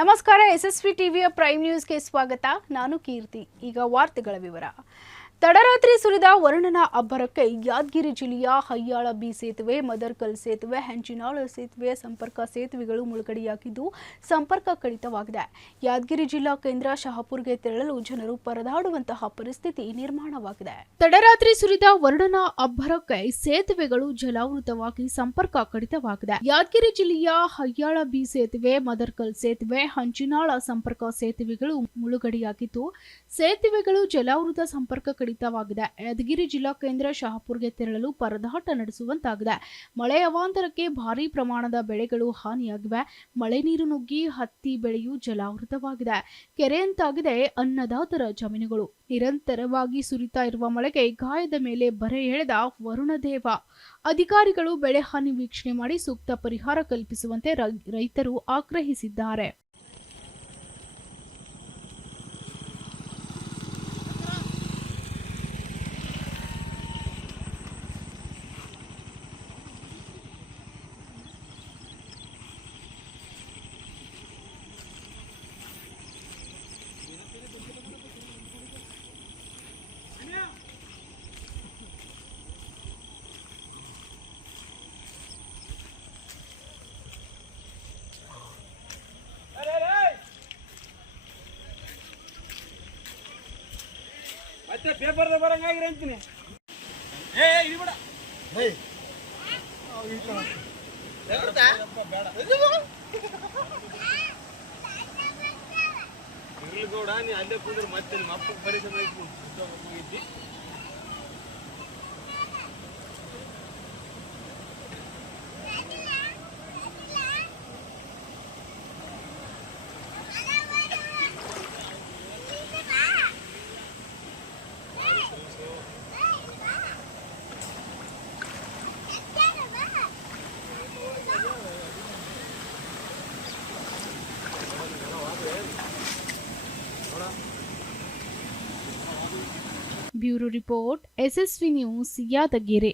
ನಮಸ್ಕಾರ ಎಸ್ಎಸ್ವಿ ಟಿವಿಯ ಪ್ರೈಮ್ ನ್ಯೂಸ್ಗೆ ಸ್ವಾಗತ. ನಾನು ಕೀರ್ತಿ. ಈಗ ವಾರ್ತೆಗಳ ವಿವರ. ತಡರಾತ್ರಿ ಸುರಿದ ವರ್ಣನ ಅಬ್ಬರಕ್ಕೆ ಯಾದಗಿರಿ ಜಿಲ್ಲೆಯ ಹಯ್ಯಾಳ ಬಿ ಸೇತುವೆ, ಮದರ್ಕಲ್ ಸೇತುವೆ, ಹೆಂಚಿನಾಳ ಸೇತುವೆ ಸಂಪರ್ಕ ಸೇತುವೆಗಳು ಮುಳುಗಡೆಯಾಗಿದ್ದು ಸಂಪರ್ಕ ಕಡಿತವಾಗಿದೆ. ಯಾದಗಿರಿ ಜಿಲ್ಲಾ ಕೇಂದ್ರ ಶಹಾಪುರ್ಗೆ ತೆರಳಲು ಜನರು ಪರದಾಡುವಂತಹ ಪರಿಸ್ಥಿತಿ ನಿರ್ಮಾಣವಾಗಿದೆ. ತಡರಾತ್ರಿ ಸುರಿದ ವರ್ಣನ ಅಬ್ಬರಕ್ಕೆ ಸೇತುವೆಗಳು ಜಲಾವೃತವಾಗಿ ಸಂಪರ್ಕ ಕಡಿತವಾಗಿದೆ. ಯಾದಗಿರಿ ಜಿಲ್ಲೆಯ ಹಯ್ಯಾಳ ಬಿ ಸೇತುವೆ, ಮದರ್ಕಲ್ ಸೇತುವೆ, ಹಂಚಿನಾಳ ಸಂಪರ್ಕ ಸೇತುವೆಗಳು ಮುಳುಗಡೆಯಾಗಿದ್ದು, ಸೇತುವೆಗಳು ಜಲಾವೃತ ಸಂಪರ್ಕ ಕಡಿತವಾಗಿದೆ. ಯಾದಗಿರಿ ಜಿಲ್ಲಾ ಕೇಂದ್ರ ಶಹಾಪುರ್ಗೆ ತೆರಳಲು ಪರದಾಟ ನಡೆಸುವಂತಾಗಿದೆ. ಮಳೆ ಅವಾಂತರಕ್ಕೆ ಭಾರೀ ಪ್ರಮಾಣದ ಬೆಳೆಗಳು ಹಾನಿಯಾಗಿವೆ. ಮಳೆ ನೀರು ನುಗ್ಗಿ ಹತ್ತಿ ಬೆಳೆಯು ಜಲಾವೃತವಾಗಿದೆ. ಕೆರೆಯಂತಾಗಿದೆ ಅನ್ನದಾತರ ಜಮೀನುಗಳು. ನಿರಂತರವಾಗಿ ಸುರಿತಾ ಇರುವ ಮಳೆಗೆ ಗಾಯದ ಮೇಲೆ ಬರೆ ಎಳೆದ ವರುಣದೇವ. ಅಧಿಕಾರಿಗಳು ಬೆಳೆ ಹಾನಿ ವೀಕ್ಷಣೆ ಮಾಡಿ ಸೂಕ್ತ ಪರಿಹಾರ ಕಲ್ಪಿಸುವಂತೆ ರೈತರು ಆಗ್ರಹಿಸಿದ್ದಾರೆ. ಮತ್ತೆ ಪೇಪರ್ ಬರಂಗಾಗಿರ ಅಂತೀನಿ. ಏ ಇದು ಬಿಡ. ಇರ್ಲಿ ಗೌಡ ನೀ ಅಲ್ಲೇ ಕೂದ್ರೆ ಮತ್ತೆ ನಿಮ್ಮ ಅಪ್ಪಗೆ ಪರಿಸರ ಹೋಗಿದ್ದಿ બ્યુરો રિપોર્ટ એસએસવી ન્યૂઝ યાદગીરે